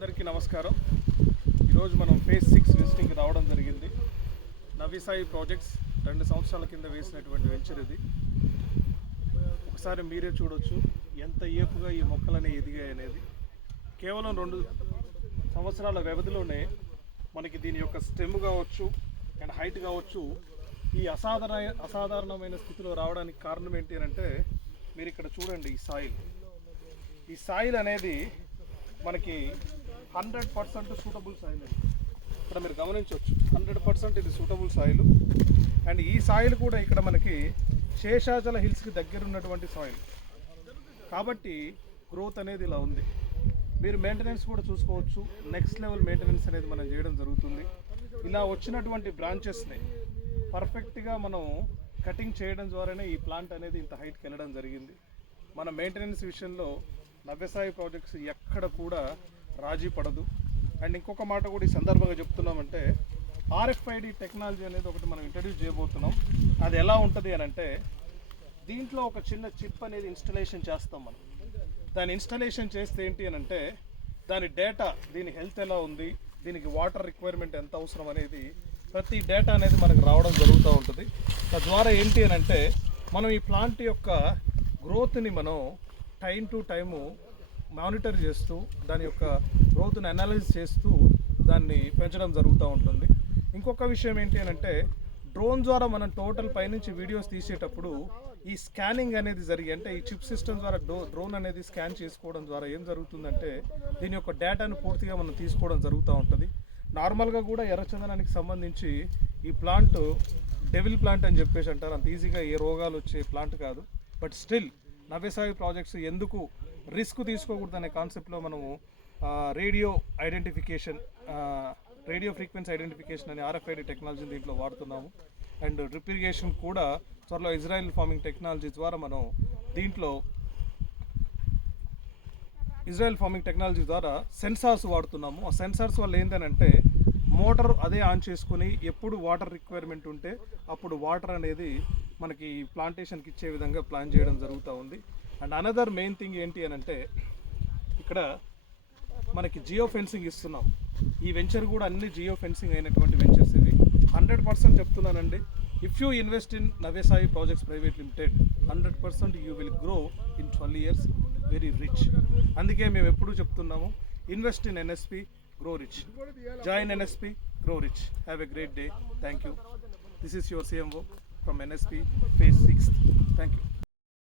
అందరికీ నమస్కారం. ఈరోజు మనం ఫేజ్ 6 విజిటింగ్కి రావడం జరిగింది. నవీసాయి ప్రాజెక్ట్స్ 2 సంవత్సరాల కింద వేసినటువంటి వెంచర్ ఇది. ఒకసారి మీరే చూడొచ్చు ఎంత ఏపుగా ఈ మొక్కలనే ఎదిగాయి అనేది. కేవలం 2 సంవత్సరాల వ్యవధిలోనే మనకి దీని యొక్క స్టెమ్ కావచ్చు అండ్ హైట్ కావచ్చు ఈ అసాధారణమైన స్థితిలో రావడానికి కారణం ఏంటి అంటే మీరు ఇక్కడ చూడండి. ఈ సాయిల్ అనేది మనకి 100% సూటబుల్ సాయిల్. ఇక్కడ మీరు గమనించవచ్చు 100% ఇది సూటబుల్ సాయిల్. అండ్ ఈ సాయిల్ కూడా ఇక్కడ మనకి శేషాచల హిల్స్కి దగ్గర ఉన్నటువంటి సాయిల్ కాబట్టి గ్రోత్ అనేది ఇలా ఉంది. మీరు మెయింటెనెన్స్ కూడా చూసుకోవచ్చు. నెక్స్ట్ లెవెల్ మెయింటెనెన్స్ అనేది మనం చేయడం జరుగుతుంది. ఇలా వచ్చినటువంటి బ్రాంచెస్ని పర్ఫెక్ట్గా మనం కటింగ్ చేయడం ద్వారానే ఈ ప్లాంట్ అనేది ఇంత హైట్కి వెళ్ళడం జరిగింది. మన మెయింటెనెన్స్ విషయంలో నవ్యసాయి ప్రాజెక్ట్స్ ఎక్కడ కూడా రాజీ పడదు. అండ్ ఇంకొక మాట కూడా ఈ సందర్భంగా చెప్తున్నామంటే RFID టెక్నాలజీ అనేది ఒకటి మనం ఇంట్రడ్యూస్ చేయబోతున్నాం. అది ఎలా ఉంటుంది అని అంటే దీంట్లో ఒక చిన్న చిప్ అనేది ఇన్స్టలేషన్ చేస్తాం మనం. దాని ఇన్స్టలేషన్ చేస్తే ఏంటి అని అంటే దాని డేటా, దీని హెల్త్ ఎలా ఉంది, దీనికి వాటర్ రిక్వైర్మెంట్ ఎంత అవసరం అనేది ప్రతి డేటా అనేది మనకు రావడం జరుగుతూ ఉంటుంది. తద్వారా ఏంటి అని అంటే మనం ఈ ప్లాంట్ యొక్క గ్రోత్ని మనం టైం టు టైము మానిటర్ చేస్తూ దాని యొక్క గ్రోత్ని అనాలిసిస్ చేస్తూ దాన్ని పెంచడం జరుగుతూ ఉంటుంది. ఇంకొక విషయం ఏంటి అని అంటే డ్రోన్ ద్వారా మనం టోటల్ పైనుంచి వీడియోస్ తీసేటప్పుడు ఈ స్కానింగ్ అనేది జరిగి అంటే ఈ చిప్ సిస్టమ్ ద్వారా డ్రోన్ అనేది స్కాన్ చేసుకోవడం ద్వారా ఏం జరుగుతుందంటే దీని యొక్క డేటాను పూర్తిగా మనం తీసుకోవడం జరుగుతూ ఉంటుంది. నార్మల్గా కూడా ఎర్రచందనానికి సంబంధించి ఈ ప్లాంట్ డెవిల్ ప్లాంట్ అని చెప్పేసి అంటారు. అంత ఈజీగా ఏ రోగాలు వచ్చే ప్లాంట్ కాదు. బట్ స్టిల్ నవ్యసాయి ప్రాజెక్ట్స్ ఎందుకు రిస్క్ తీసుకోకూడదు అనే కాన్సెప్ట్లో మనము రేడియో ఫ్రీక్వెన్సీ ఐడెంటిఫికేషన్ అనే RFID టెక్నాలజీని దీంట్లో వాడుతున్నాము. అండ్ డ్రిప్ ఇరిగేషన్ కూడా త్వరలో ఇజ్రాయెల్ ఫార్మింగ్ టెక్నాలజీ ద్వారా మనం దీంట్లో సెన్సార్స్ వాడుతున్నాము. ఆ సెన్సార్స్ వల్ల ఏంటంటే మోటార్ అదే ఆన్ చేసుకుని ఎప్పుడు వాటర్ రిక్వైర్మెంట్ ఉంటే అప్పుడు వాటర్ అనేది మనకి ప్లాంటేషన్కి ఇచ్చే విధంగా ప్లాన్ చేయడం జరుగుతూ ఉంది. అండ్ అనదర్ మెయిన్ థింగ్ ఏంటి అని అంటే ఇక్కడ మనకి జియో ఫెన్సింగ్ ఇస్తున్నాం. ఈ వెంచర్ కూడా అన్ని జియో ఫెన్సింగ్ అయినటువంటి వెంచర్స్ ఇవి. 100% చెప్తున్నానండి. If you invest in Navyasai projects private limited 100% you will grow in 12 years very rich. అందుకే మేము ఎప్పుడూ చెప్తున్నాము invest in NSP, grow rich. Join NSP, grow rich. Have a great day. Thank you. This is your CMO from NSP phase 6. Thank you.